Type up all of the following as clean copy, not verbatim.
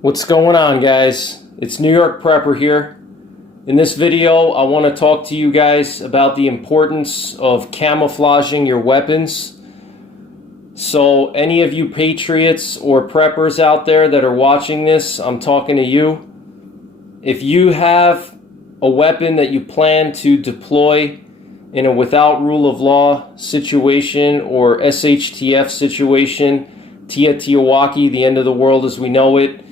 What's going on, guys? It's NYPrepper here. In this video, I want to talk to you guys about the importance of camouflaging your weapons. So any of you Patriots or preppers out there that are watching this, I'm talking to you. If you have a weapon that you plan to deploy in a without rule of law situation or SHTF situation, Teotihuacan, the end of the world as we know it,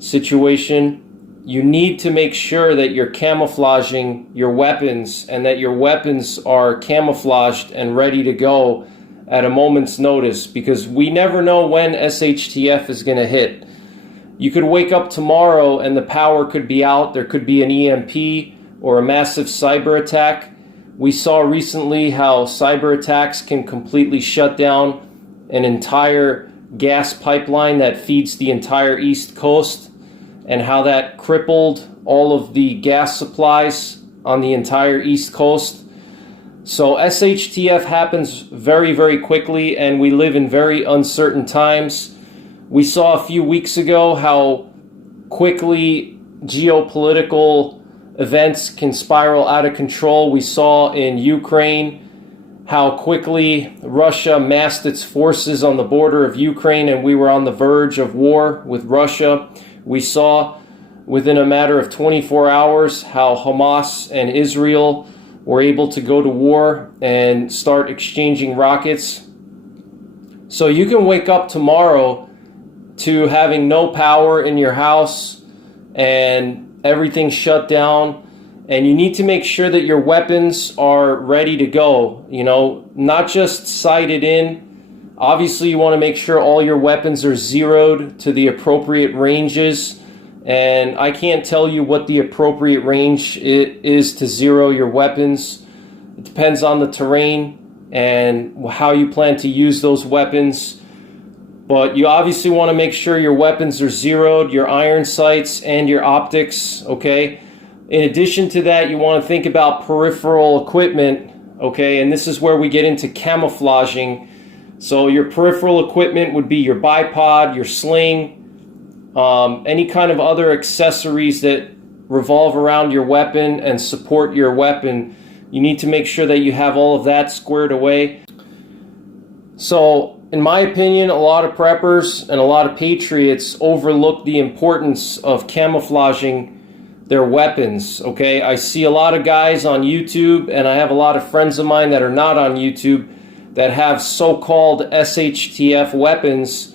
situation, you need to make sure that you're camouflaging your weapons and that your weapons are camouflaged and ready to go at a moment's notice, because we never know when SHTF is going to hit. You could wake up tomorrow and the power could be out, there could be an EMP or a massive cyber attack. We saw recently how cyber attacks can completely shut down an entire gas pipeline that feeds the entire East Coast, and how that crippled all of the gas supplies on the entire East Coast. So SHTF happens very, very quickly, and we live in very uncertain times. We saw a few weeks ago how quickly geopolitical events can spiral out of control. We saw in Ukraine how quickly Russia massed its forces on the border of Ukraine, and we were on the verge of war with Russia. We saw within a matter of 24 hours how Hamas and Israel were able to go to war and start exchanging rockets. So you can wake up tomorrow to having no power in your house and everything shut down, and you need to make sure that your weapons are ready to go, not just sighted in. Obviously, you want to make sure all your weapons are zeroed to the appropriate ranges, and I can't tell you what the appropriate range is to zero your weapons. It depends on the terrain and how you plan to use those weapons, but you obviously want to make sure your weapons are zeroed, your iron sights and your optics, okay? In addition to that, you want to think about peripheral equipment, okay? And this is where we get into camouflaging. So your peripheral equipment would be your bipod, your sling, any kind of other accessories that revolve around your weapon and support your weapon. You need to make sure that you have all of that squared away. So, in my opinion, a lot of preppers and a lot of Patriots overlook the importance of camouflaging their weapons, okay? I see a lot of guys on YouTube, and I have a lot of friends of mine that are not on YouTube that have so-called SHTF weapons,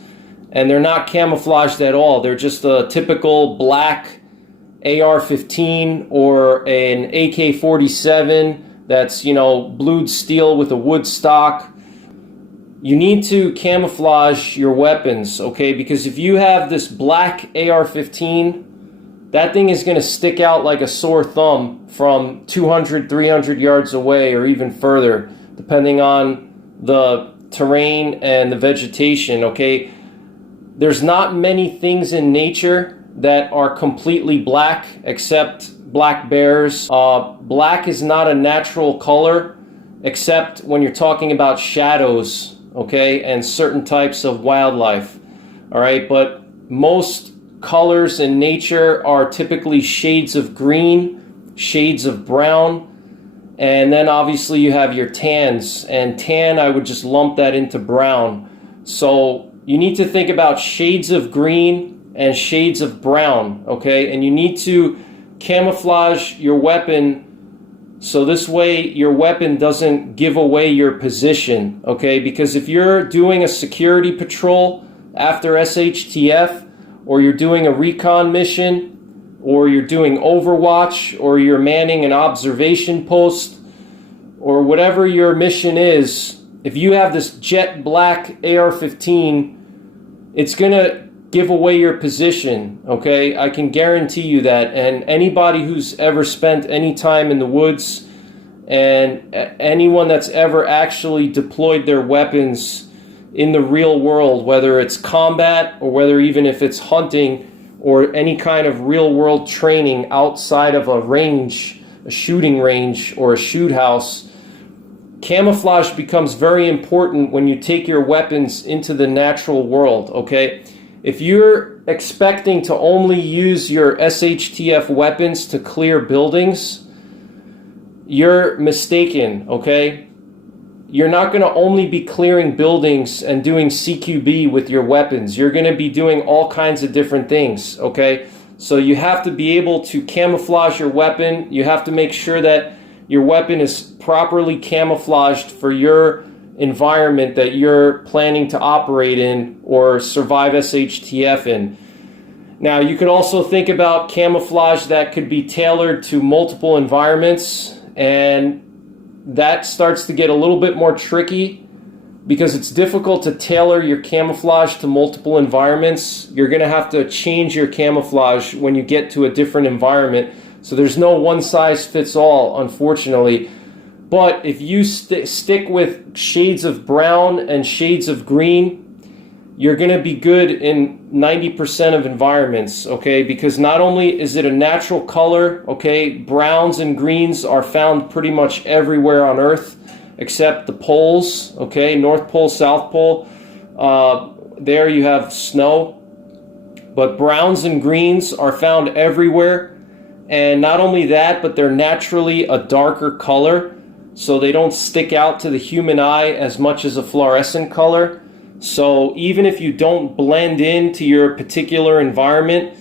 and they're not camouflaged at all. They're just a typical black AR-15 or an AK-47 that's, blued steel with a wood stock. You need to camouflage your weapons, okay? Because if you have this black AR-15, that thing is going to stick out like a sore thumb from 200, 300 yards away or even further, depending on the terrain and the vegetation, okay? There's not many things in nature that are completely black except black bears. Black is not a natural color except when you're talking about shadows, okay, and certain types of wildlife, all right? But most colors in nature are typically shades of green, shades of brown, and then obviously you have your tans, and tan, I would just lump that into brown. So you need to think about shades of green and shades of brown, okay? And you need to camouflage your weapon so this way your weapon doesn't give away your position, okay? Because if you're doing a security patrol after SHTF, or you're doing a recon mission, or you're doing Overwatch, or you're manning an observation post, or whatever your mission is, if you have this jet black AR-15, it's going to give away your position, okay? I can guarantee you that. And anybody who's ever spent any time in the woods and anyone that's ever actually deployed their weapons in the real world, whether it's combat or whether even if it's hunting or any kind of real world training outside of a range, a shooting range or a shoot house, camouflage becomes very important when you take your weapons into the natural world, okay? If you're expecting to only use your SHTF weapons to clear buildings, you're mistaken, okay? You're not going to only be clearing buildings and doing CQB with your weapons. You're going to be doing all kinds of different things, okay? So you have to be able to camouflage your weapon. You have to make sure that your weapon is properly camouflaged for your environment that you're planning to operate in or survive SHTF in. Now, you could also think about camouflage that could be tailored to multiple environments, and that starts to get a little bit more tricky because it's difficult to tailor your camouflage to multiple environments. You're going to have to change your camouflage when you get to a different environment. So there's no one size fits all, unfortunately. But if you stick with shades of brown and shades of green, you're going to be good in 90% of environments, okay? Because not only is it a natural color, okay, browns and greens are found pretty much everywhere on Earth except the poles, okay, North Pole, South Pole. There you have snow. But browns and greens are found everywhere. And not only that, but they're naturally a darker color, so they don't stick out to the human eye as much as a fluorescent color. So even if you don't blend into your particular environment,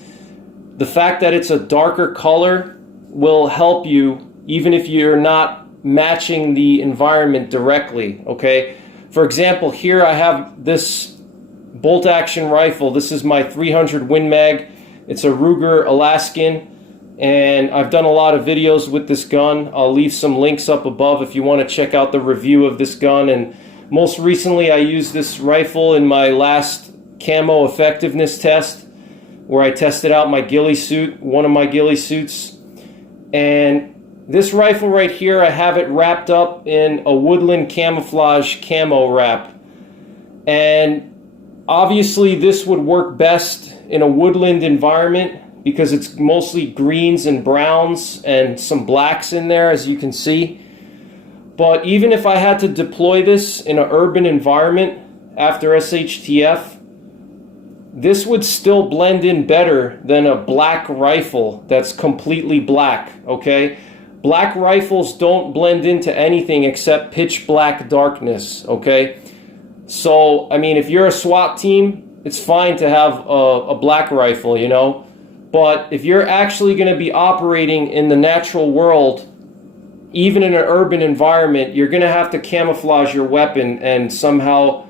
the fact that it's a darker color will help you even if you're not matching the environment directly, okay? For example, here I have this bolt action rifle. This is my 300 Win Mag. It's a Ruger Alaskan. And I've done a lot of videos with this gun. I'll leave some links up above if you want to check out the review of this gun. And most recently I used this rifle in my last camo effectiveness test where I tested out my ghillie suit, one of my ghillie suits. And this rifle right here, I have it wrapped up in a woodland camouflage camo wrap. And obviously this would work best in a woodland environment because it's mostly greens and browns and some blacks in there, as you can see. But even if I had to deploy this in an urban environment after SHTF, this would still blend in better than a black rifle that's completely black, okay? Black rifles don't blend into anything except pitch black darkness, okay? So, I mean, if you're a SWAT team, it's fine to have a black rifle, you know? But if you're actually going to be operating in the natural world, even in an urban environment, you're going to have to camouflage your weapon and somehow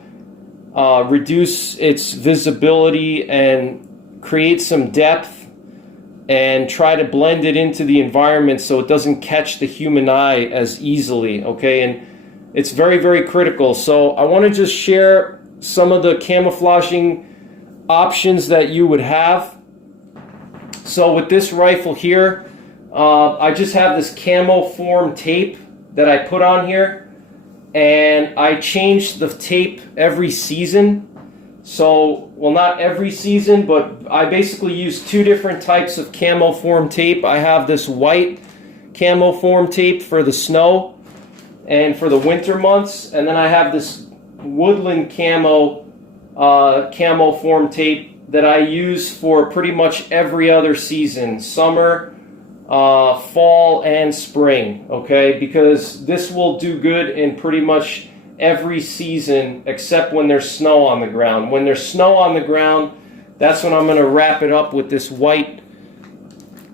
reduce its visibility and create some depth and try to blend it into the environment so it doesn't catch the human eye as easily, okay? And it's very, very critical. So I want to just share some of the camouflaging options that you would have. So with this rifle here, I just have this camo form tape that I put on here, and I change the tape every season. So, well, not every season, but I basically use two different types of camo form tape. I have this white camo form tape for the snow and for the winter months, and then I have this woodland camo form tape that I use for pretty much every other season, summer, fall, and spring, okay? Because this will do good in pretty much every season except when there's snow on the ground. When there's snow on the ground, that's when I'm going to wrap it up with this white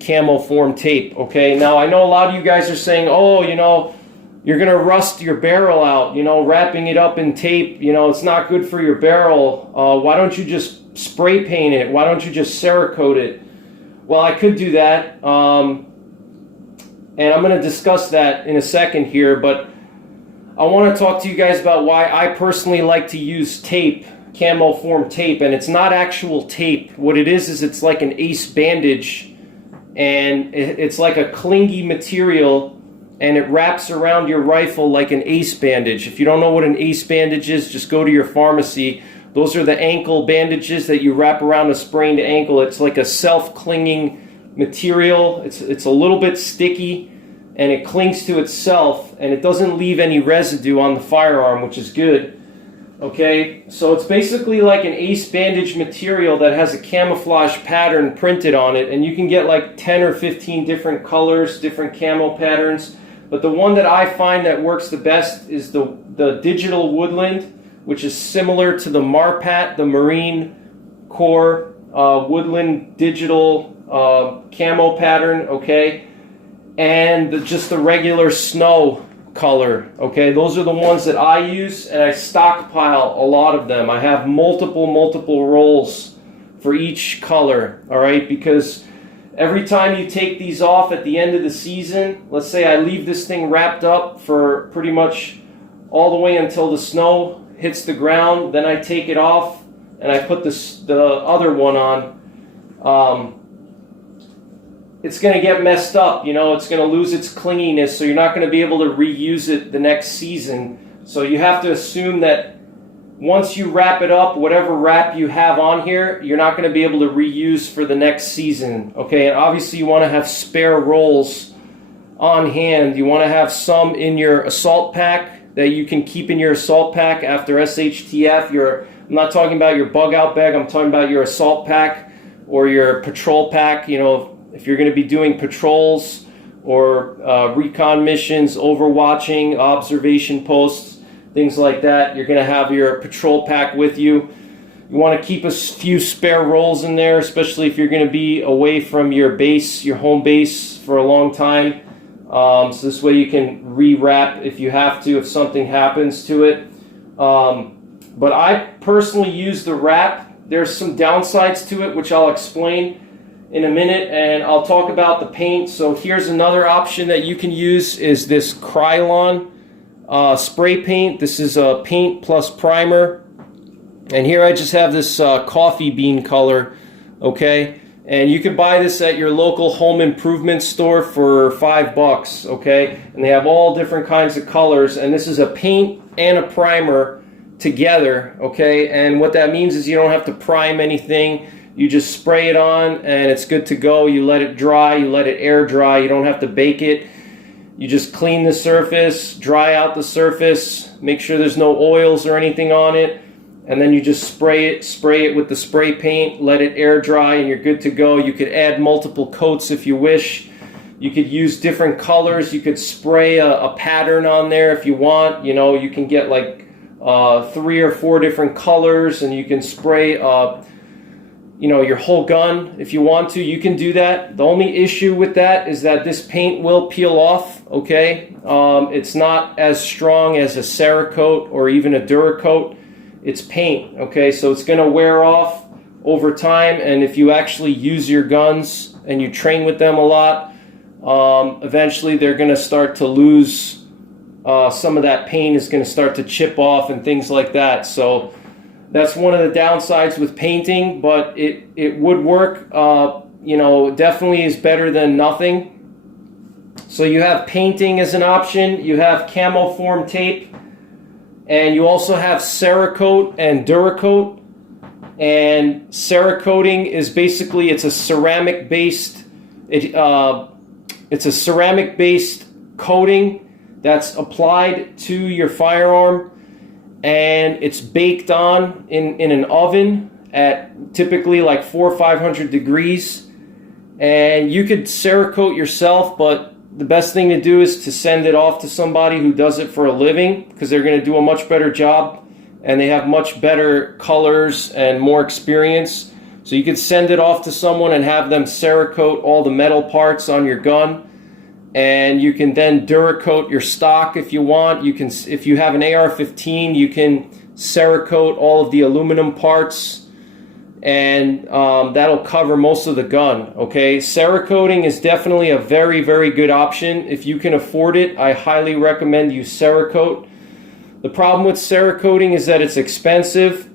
camo form tape, okay? Now, I know a lot of you guys are saying, oh, you know, you're going to rust your barrel out, you know, wrapping it up in tape, you know, it's not good for your barrel. Why don't you just spray paint it? Why don't you just Cerakote it? Well, I could do that, and I'm going to discuss that in a second here, but I want to talk to you guys about why I personally like to use tape, camo form tape, and it's not actual tape. What it is it's like an ace bandage, and it's like a clingy material, and it wraps around your rifle like an ace bandage. If you don't know what an ace bandage is, just go to your pharmacy. Those are the ankle bandages that you wrap around a sprained ankle. It's like a self-clinging material. It's a little bit sticky, and it clings to itself, and it doesn't leave any residue on the firearm, which is good. Okay, so it's basically like an ace bandage material that has a camouflage pattern printed on it, and you can get like 10 or 15 different colors, different camo patterns. But the one that I find that works the best is the digital woodland, which is similar to the Marpat, the Marine Corps woodland digital camo pattern, okay? And just the regular snow color, okay? Those are the ones that I use, and I stockpile a lot of them. I have multiple rolls for each color, all right? Because every time you take these off at the end of the season, let's say I leave this thing wrapped up for pretty much all the way until the snow hits the ground, then I take it off and I put the other one on. It's going to get messed up, you know, it's going to lose its clinginess, so you're not going to be able to reuse it the next season. So you have to assume that once you wrap it up, whatever wrap you have on here, you're not going to be able to reuse for the next season, okay? And obviously you want to have spare rolls on hand. You want to have some in your assault pack that you can keep in your assault pack after SHTF. I'm not talking about your bug out bag, I'm talking about your assault pack or your patrol pack, you know. If you're going to be doing patrols or recon missions, overwatching, observation posts, things like that, you're going to have your patrol pack with you. You want to keep a few spare rolls in there, especially if you're going to be away from your base, your home base, for a long time. So this way you can rewrap if you have to, if something happens to it. But I personally use the wrap. There's some downsides to it, which I'll explain in a minute, and I'll talk about the paint. So here's another option that you can use is this Krylon spray paint. This is a paint plus primer, and here I just have this coffee bean color, okay? And you can buy this at your local home improvement store for $5, okay? And they have all different kinds of colors, and this is a paint and a primer together, okay? And what that means is you don't have to prime anything. You just spray it on and it's good to go. You let it dry, you let it air dry, you don't have to bake it. You just clean the surface, dry out the surface, make sure there's no oils or anything on it, and then you just spray it with the spray paint, let it air dry, and you're good to go. You could add multiple coats if you wish. You could use different colors. You could spray a pattern on there if you want. You know, you can get like 3 or 4 different colors, and you can spray you know, your whole gun if you want to. You can do that. The only issue with that is that this paint will peel off, okay? It's not as strong as a Cerakote or even a Duracoat. It's paint, okay? So it's going to wear off over time, and if you actually use your guns and you train with them a lot, eventually they're going to start to lose some of that paint is going to start to chip off and things like that. So that's one of the downsides with painting, but it would work. You know, definitely is better than nothing. So you have painting as an option. You have camo form tape, and you also have Cerakote and Duracoat. And Cerakoting is basically it's a ceramic based coating that's applied to your firearm, and it's baked on in an oven at typically like 400 or 500 degrees. And you could Cerakote yourself, but the best thing to do is to send it off to somebody who does it for a living, because they're going to do a much better job and they have much better colors and more experience. So you could send it off to someone and have them Cerakote all the metal parts on your gun. And you can then Duracoat your stock if you want. You can, if you have an AR-15, you can Cerakote all of the aluminum parts, and that'll cover most of the gun, okay? Cerakoting is definitely a very, very good option. If you can afford it, I highly recommend you Cerakote. The problem with Cerakoting is that it's expensive,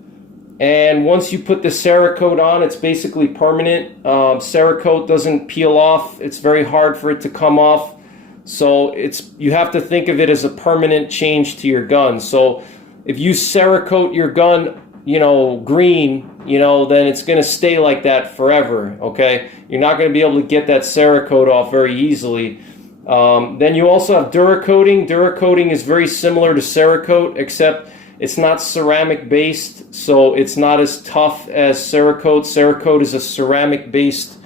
and once you put the Cerakote on, it's basically permanent. Cerakote doesn't peel off. It's very hard for it to come off. So you have to think of it as a permanent change to your gun. So if you Cerakote your gun, you know, green, you know, then it's going to stay like that forever, okay? You're not going to be able to get that Cerakote off very easily. Then you also have Duracoating. Duracoating is very similar to Cerakote, except It's not ceramic based, so it's not as tough as Cerakote. Cerakote is a ceramic based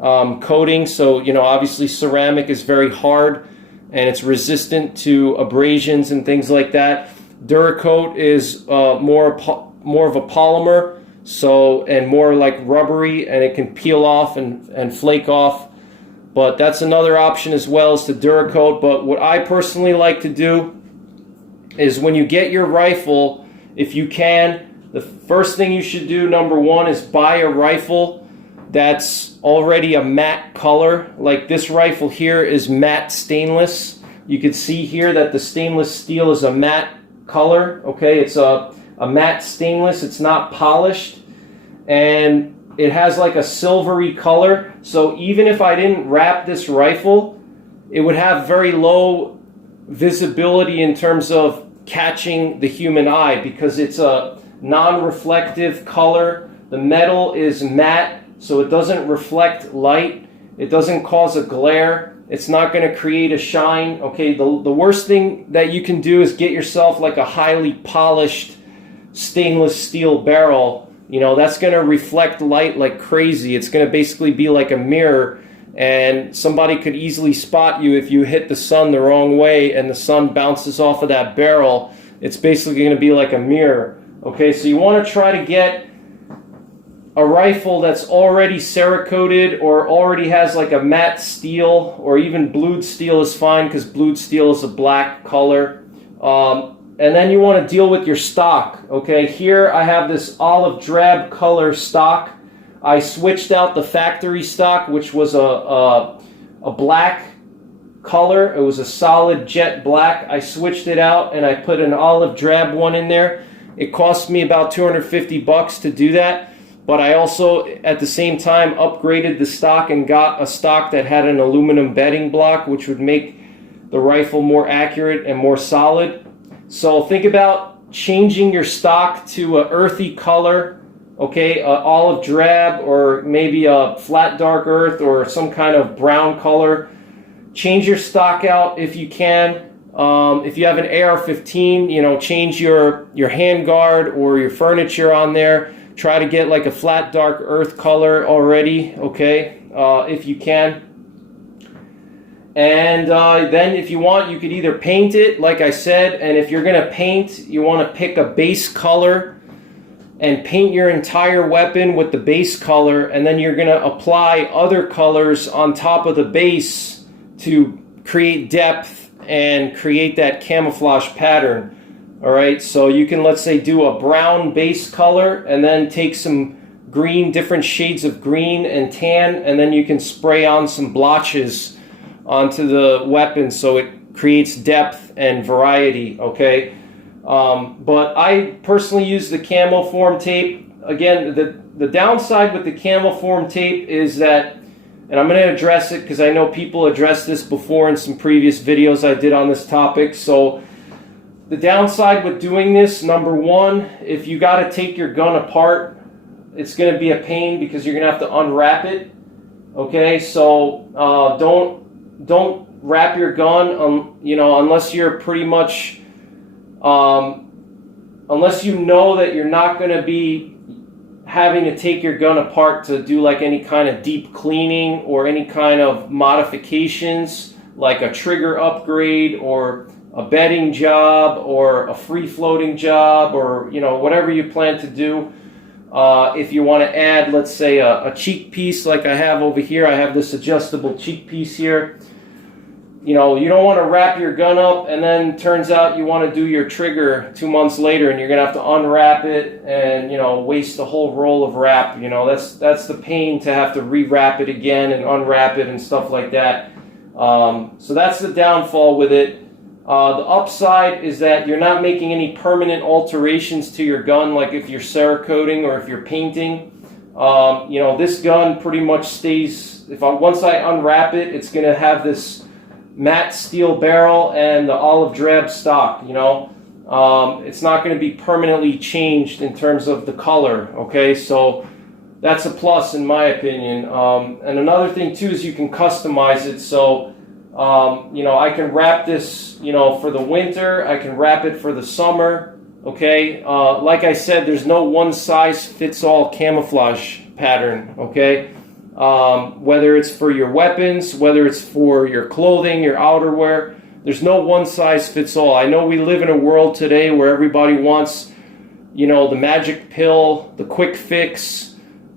coating, so obviously ceramic is very hard and it's resistant to abrasions and things like that. Duracoat is more of a polymer, and more like rubbery, and it can peel off and flake off. But that's another option as well, as the Duracoat. But what I personally like to do is, when you get your rifle, if you can, the first thing you should do, number one, is buy a rifle that's already a matte color. Like this rifle here is matte stainless. You can see here that the stainless steel is a matte color. Okay, it's a matte stainless. It's not polished, and it has like a silvery color. So even if I didn't wrap this rifle, it would have very low visibility in terms of catching the human eye, because it's a non-reflective color. The metal is matte, so it doesn't reflect light. It doesn't cause a glare. It's not going to create a shine. Okay, the worst thing that you can do is get yourself like a highly polished stainless steel barrel. That's going to reflect light like crazy. It's going to basically be like a mirror, and somebody could easily spot you if you hit the sun the wrong way and the sun bounces off of that barrel. It's basically going to be like a mirror. Okay, so you want to try to get a rifle that's already Cerakoted or already has like a matte steel, or even blued steel is fine, because blued steel is a black color. And then you want to deal with your stock. Okay, here I have this olive drab color stock. I switched out the factory stock, which was a black color. It was a solid jet black. I switched it out and I put an olive drab one in there. It cost me about $250 to do that. But I also, at the same time, upgraded the stock and got a stock that had an aluminum bedding block, which would make the rifle more accurate and more solid. So think about changing your stock to an earthy color. Okay, olive drab, or maybe a flat dark earth, or some kind of brown color. Change your stock out if you can. If you have an AR-15, change your handguard or your furniture on there. Try to get like a flat dark earth color already, okay, if you can. And then if you want, you could either paint it, like I said, and if you're going to paint, you want to pick a base color and paint your entire weapon with the base color, and then you're going to apply other colors on top of the base to create depth and create that camouflage pattern. All right, so you can, let's say, do a brown base color and then take some green, different shades of green and tan, and then you can spray on some blotches onto the weapon so it creates depth and variety, okay? But I personally use the camo form tape. Again, the downside with the camo form tape is that, and I'm going to address it because I know people addressed this before in some previous videos I did on this topic. So the downside with doing this, number one, if you got to take your gun apart, it's going to be a pain because you're going to have to unwrap it. Okay, so don't wrap your gun, unless you're pretty much, unless you know that you're not going to be having to take your gun apart to do like any kind of deep cleaning or any kind of modifications, like a trigger upgrade or a bedding job or a free-floating job, or whatever you plan to do. If you want to add, let's say, a cheek piece like I have over here, I have this adjustable cheek piece here. You don't want to wrap your gun up and then turns out you want to do your trigger 2 months later and you're going to have to unwrap it and, waste a whole roll of wrap. That's the pain to have to rewrap it again and unwrap it and stuff like that. So that's the downfall with it. The upside is that you're not making any permanent alterations to your gun, like if you're Cerakoting or if you're painting. This gun pretty much stays, once I unwrap it, it's going to have this matte steel barrel and the olive drab stock. It's not going to be permanently changed in terms of the color, okay? So that's a plus in my opinion. And another thing too is you can customize it. So I can wrap this, for the winter. I can wrap it for the summer. Okay, like I said, there's no one-size-fits-all camouflage pattern. Okay, whether it's for your weapons, whether it's for your clothing, your outerwear, there's no one-size-fits-all. I know we live in a world today where everybody wants, you know, the magic pill, the quick fix,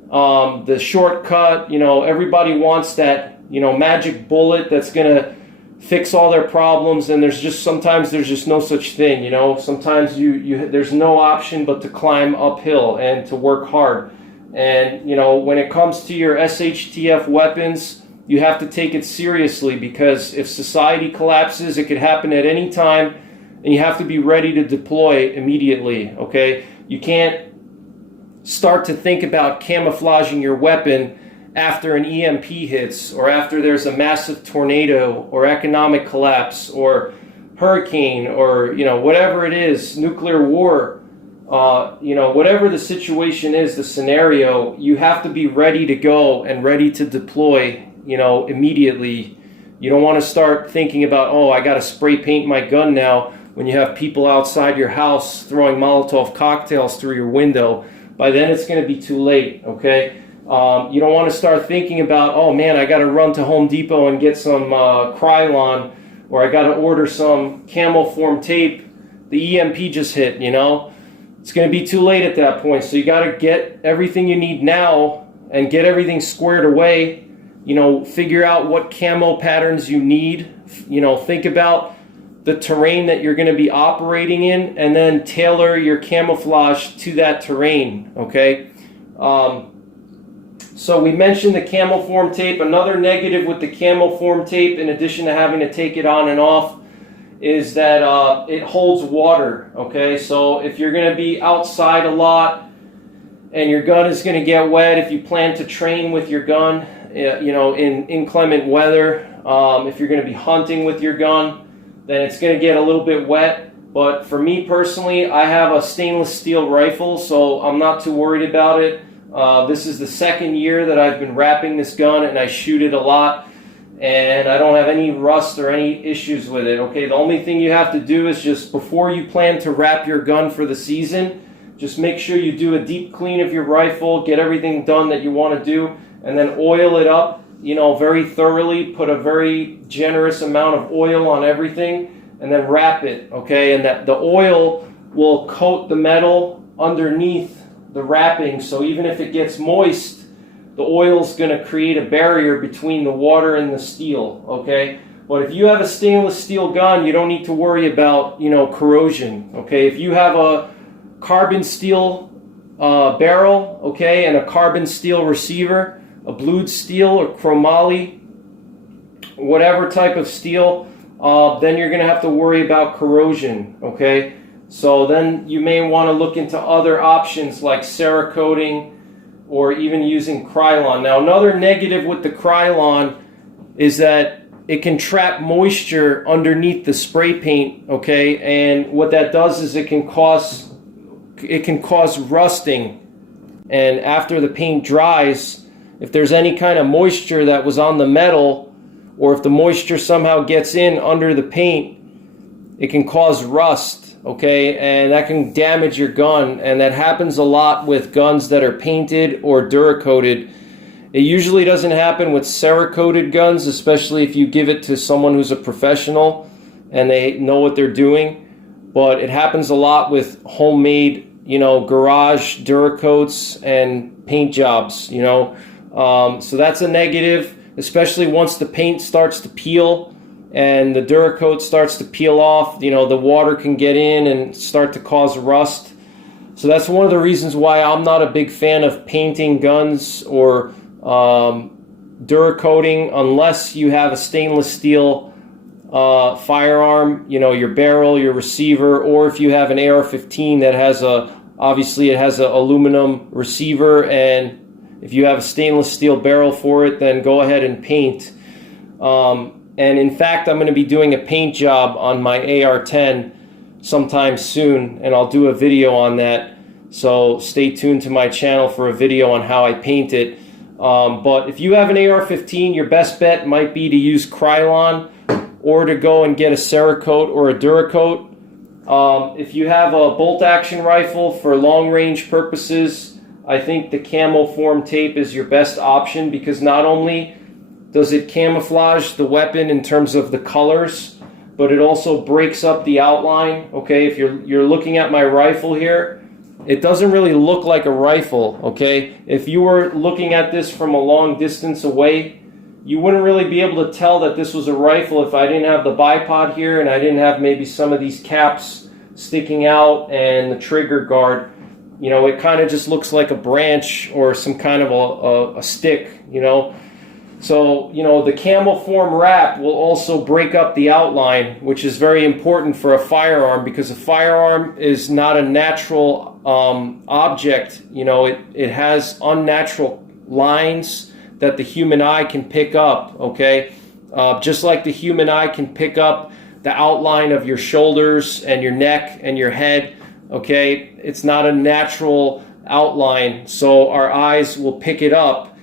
the shortcut. You know, everybody wants that, you know, magic bullet that's gonna fix all their problems, and sometimes there's just no such thing. You know, sometimes there's no option but to climb uphill and to work hard. And you know, when it comes to your SHTF weapons, you have to take it seriously, because if society collapses, it could happen at any time, and you have to be ready to deploy immediately. Okay, you can't start to think about camouflaging your weapon after an EMP hits, or after there's a massive tornado or economic collapse or hurricane, or you know, whatever it is, nuclear war, you know, whatever the situation is, the scenario, you have to be ready to go and ready to deploy, you know, immediately. You don't want to start thinking about, oh, I got to spray paint my gun now, when you have people outside your house throwing Molotov cocktails through your window. By then it's going to be too late. Okay. You don't want to start thinking about, oh man, I got to run to Home Depot and get some Krylon, or I got to order some camo form tape. The EMP just hit, you know. It's going to be too late at that point. So you got to get everything you need now and get everything squared away. You know, figure out what camo patterns you need. You know, think about the terrain that you're going to be operating in, and then tailor your camouflage to that terrain. Okay. So we mentioned the camo form tape. Another negative with the camo form tape, in addition to having to take it on and off, is that it holds water. Okay, so if you're going to be outside a lot and your gun is going to get wet, if you plan to train with your gun, you know, in inclement weather, if you're going to be hunting with your gun, then it's going to get a little bit wet. But for me personally, I have a stainless steel rifle, so I'm not too worried about it. This is the second year that I've been wrapping this gun, and I shoot it a lot, and I don't have any rust or any issues with it. Okay, the only thing you have to do is, just before you plan to wrap your gun for the season, just make sure you do a deep clean of your rifle, get everything done that you want to do, and then oil it up, you know, very thoroughly. Put a very generous amount of oil on everything, and then wrap it. Okay, and that the oil will coat the metal underneath the wrapping, so even if it gets moist, the oil's going to create a barrier between the water and the steel. Okay, but if you have a stainless steel gun, you don't need to worry about, you know, corrosion. Okay, if you have a carbon steel barrel, okay, and a carbon steel receiver, a blued steel or chromoly, whatever type of steel, then you're going to have to worry about corrosion. Okay, so then you may want to look into other options like Cerakoting, or even using Krylon. Now, another negative with the Krylon is that it can trap moisture underneath the spray paint. Okay, and what that does is it can cause rusting. And after the paint dries, if there's any kind of moisture that was on the metal, or if the moisture somehow gets in under the paint, it can cause rust. Okay, and that can damage your gun, and that happens a lot with guns that are painted or Duracoated. It usually doesn't happen with Cerakoted guns, especially if you give it to someone who's a professional and they know what they're doing. But it happens a lot with homemade, you know, garage Duracoats and paint jobs, you know. So that's a negative, especially once the paint starts to peel and the Duracoat starts to peel off. You know, the water can get in and start to cause rust. So that's one of the reasons why I'm not a big fan of painting guns or Duracoating unless you have a stainless steel firearm, you know, your barrel, your receiver, or if you have an AR-15 that has obviously it has an aluminum receiver, and if you have a stainless steel barrel for it, then go ahead and paint. And in fact, I'm going to be doing a paint job on my AR-10 sometime soon, and I'll do a video on that. So stay tuned to my channel for a video on how I paint it. But if you have an AR-15, your best bet might be to use Krylon, or to go and get a Cerakote or a Duracoat. If you have a bolt action rifle for long range purposes, I think the camo form tape is your best option, because not only does it camouflage the weapon in terms of the colors, but it also breaks up the outline. Okay, if you're looking at my rifle here, it doesn't really look like a rifle. Okay, if you were looking at this from a long distance away, you wouldn't really be able to tell that this was a rifle if I didn't have the bipod here and I didn't have maybe some of these caps sticking out and the trigger guard. You know, it kind of just looks like a branch or some kind of a stick, you know. So, you know, the camo form wrap will also break up the outline, which is very important for a firearm, because a firearm is not a natural object. You know, it has unnatural lines that the human eye can pick up, okay? Just like the human eye can pick up the outline of your shoulders and your neck and your head, okay? It's not a natural outline, so our eyes will pick it up.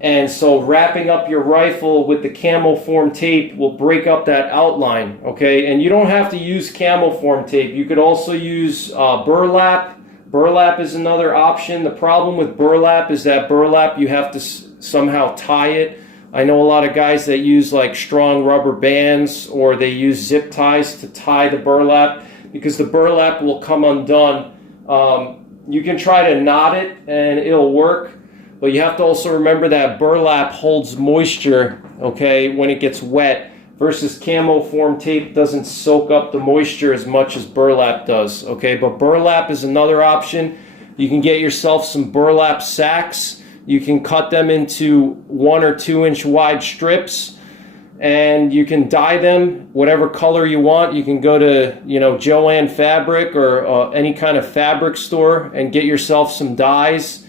And so wrapping up your rifle with the camo form tape will break up that outline, okay? And you don't have to use camo form tape. You could also use burlap. Burlap is another option. The problem with burlap is that burlap, you have to somehow tie it. I know a lot of guys that use like strong rubber bands, or they use zip ties to tie the burlap, because the burlap will come undone. You can try to knot it and it'll work, but you have to also remember that burlap holds moisture, okay, when it gets wet, versus camo form tape doesn't soak up the moisture as much as burlap does, okay? But burlap is another option. You can get yourself some burlap sacks. You can cut them into 1 or 2 inch wide strips, and you can dye them whatever color you want. You can go to, you know, Joann Fabric or any kind of fabric store and get yourself some dyes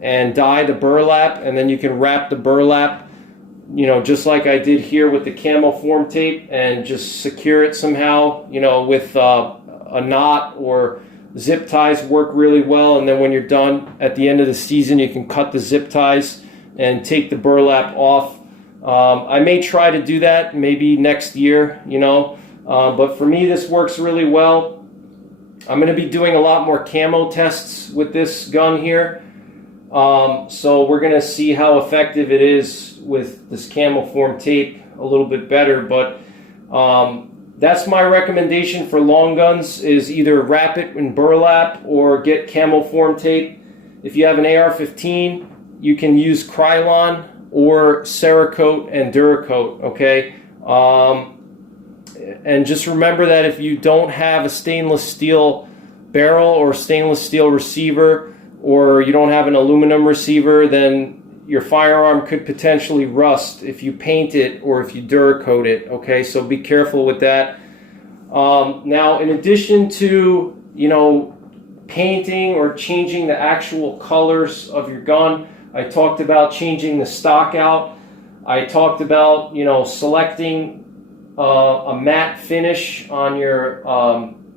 and dye the burlap, and then you can wrap the burlap, you know, just like I did here with the camo form tape, and just secure it somehow, you know, with a knot, or zip ties work really well. And then when you're done at the end of the season, you can cut the zip ties and take the burlap off. I may try to do that maybe next year, you know, but for me this works really well. I'm going to be doing a lot more camo tests with this gun here. So we're going to see how effective it is with this camo form tape a little bit better, but that's my recommendation for long guns, is either wrap it in burlap or get camo form tape. If you have an AR-15, you can use Krylon or Cerakote and Duracoat, okay? And just remember that if you don't have a stainless steel barrel or stainless steel receiver, or you don't have an aluminum receiver, then your firearm could potentially rust if you paint it or if you Duracoat it, okay? So be careful with that. Now, in addition to, you know, painting or changing the actual colors of your gun, I talked about changing the stock out. I talked about, you know, selecting a matte finish on your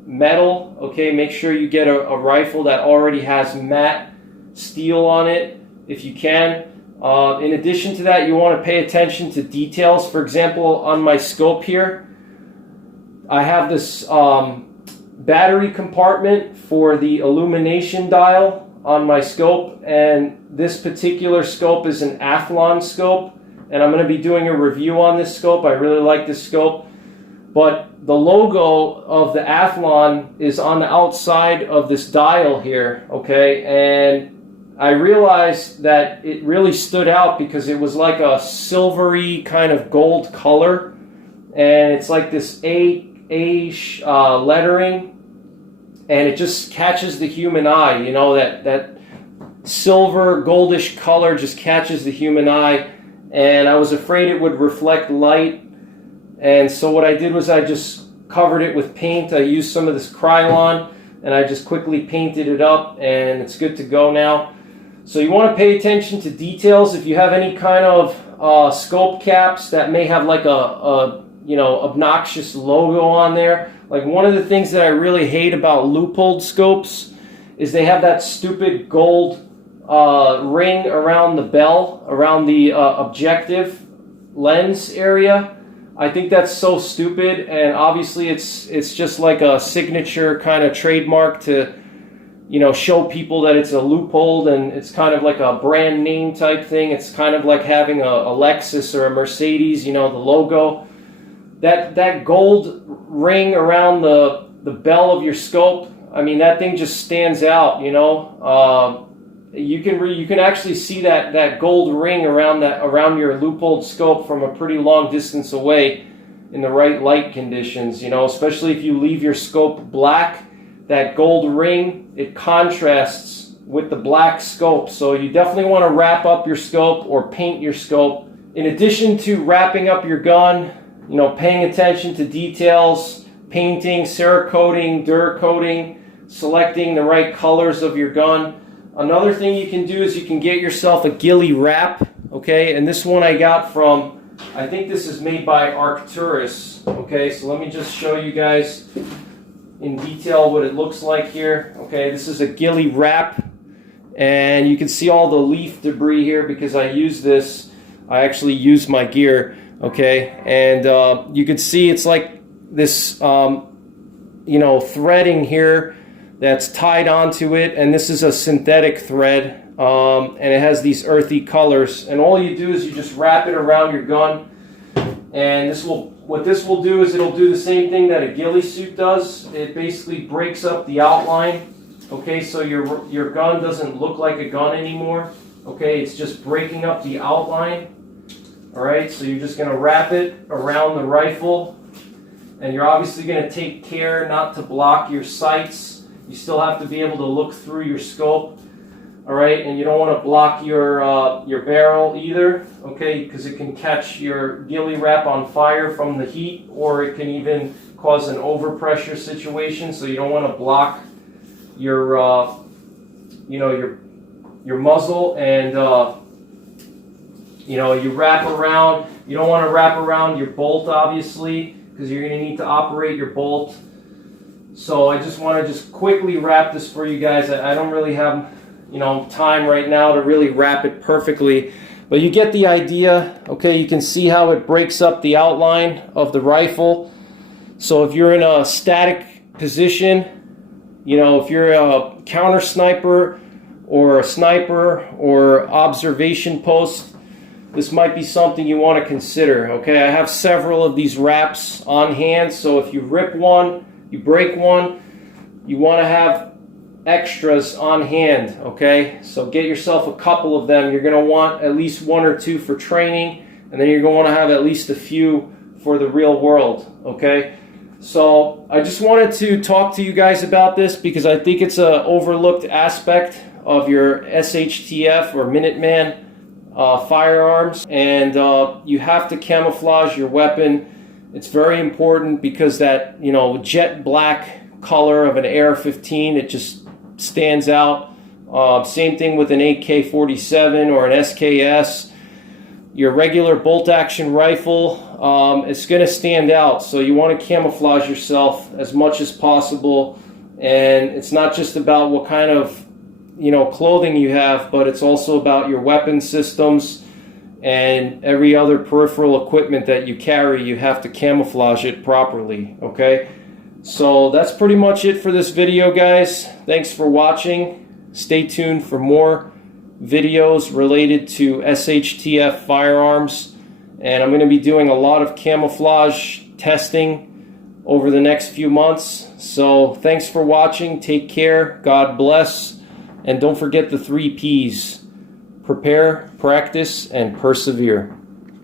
metal, okay? Make sure you get a rifle that already has matte steel on it if you can. In addition to that, you want to pay attention to details. For example, on my scope here, I have this battery compartment for the illumination dial on my scope, and this particular scope is an Athlon scope, and I'm going to be doing a review on this scope. I really like this scope, but the logo of the Athlon is on the outside of this dial here, okay? And I realized that it really stood out because it was like a silvery kind of gold color, and it's like this A lettering, and it just catches the human eye. You know, that silver goldish color just catches the human eye, and I was afraid it would reflect light. And so what I did was I just covered it with paint. I used some of this Krylon, and I just quickly painted it up, and it's good to go now. So you want to pay attention to details. If you have any kind of scope caps that may have like a you know, obnoxious logo on there. Like, one of the things that I really hate about Leupold scopes is they have that stupid gold ring around the bell, around the objective lens area. I think that's so stupid, and obviously it's just like a signature kind of trademark to, you know, show people that it's a loophole, and it's kind of like a brand name type thing. It's kind of like having a Lexus or a Mercedes, you know, the logo. That gold ring around the bell of your scope, I mean, that thing just stands out, you know. You can actually see that gold ring around your loopholed scope from a pretty long distance away in the right light conditions, you know, especially if you leave your scope black. That gold ring, it contrasts with the black scope, so you definitely want to wrap up your scope or paint your scope. In addition to wrapping up your gun, you know, paying attention to details, painting, Cerakoting, Duracoating, selecting the right colors of your gun. Another thing you can do is you can get yourself a Gilly Wrap, okay? And this one I got from, I think this is made by Arcturus, okay? So let me just show you guys in detail what it looks like here. Okay, this is a Gilly Wrap, and you can see all the leaf debris here because I actually use my gear, okay? And you can see it's like this, you know, threading here that's tied onto it, and this is a synthetic thread, and it has these earthy colors, and all you do is you just wrap it around your gun, and what this will do is it'll do the same thing that a ghillie suit does. It basically breaks up the outline, okay, so your gun doesn't look like a gun anymore, okay? It's just breaking up the outline. All right, so you're just going to wrap it around the rifle, and you're obviously going to take care not to block your sights. You still have to be able to look through your scope, all right? And you don't want to block your barrel either, okay? Because it can catch your Gilly Wrap on fire from the heat, or it can even cause an overpressure situation. So you don't want to block your, you know, your muzzle, and you know, you wrap around. You don't want to wrap around your bolt, obviously, because you're going to need to operate your bolt. So I just want to just quickly wrap this for you guys. I don't really have, you know, time right now to really wrap it perfectly, but you get the idea. Okay, you can see how it breaks up the outline of the rifle. So if you're in a static position, you know, if you're a counter sniper or a sniper or observation post, this might be something you want to consider. Okay, I have several of these wraps on hand, so if you rip one, you break one, you want to have extras on hand, okay? So get yourself a couple of them. You're going to want at least one or two for training, and then you're going to want to have at least a few for the real world, okay? So I just wanted to talk to you guys about this because I think it's an overlooked aspect of your SHTF or Minuteman firearms, and you have to camouflage your weapon. It's very important because that, you know, jet black color of an AR-15, it just stands out. Same thing with an AK-47 or an SKS. Your regular bolt-action rifle, it's going to stand out. So you want to camouflage yourself as much as possible. And it's not just about what kind of, you know, clothing you have, but it's also about your weapon systems and every other peripheral equipment that you carry. You have to camouflage it properly, okay? So that's pretty much it for this video, guys. Thanks for watching. Stay tuned for more videos related to SHTF firearms, and I'm going to be doing a lot of camouflage testing over the next few months. So thanks for watching. Take care. God bless. And don't forget the 3 Ps. Prepare, practice, and persevere.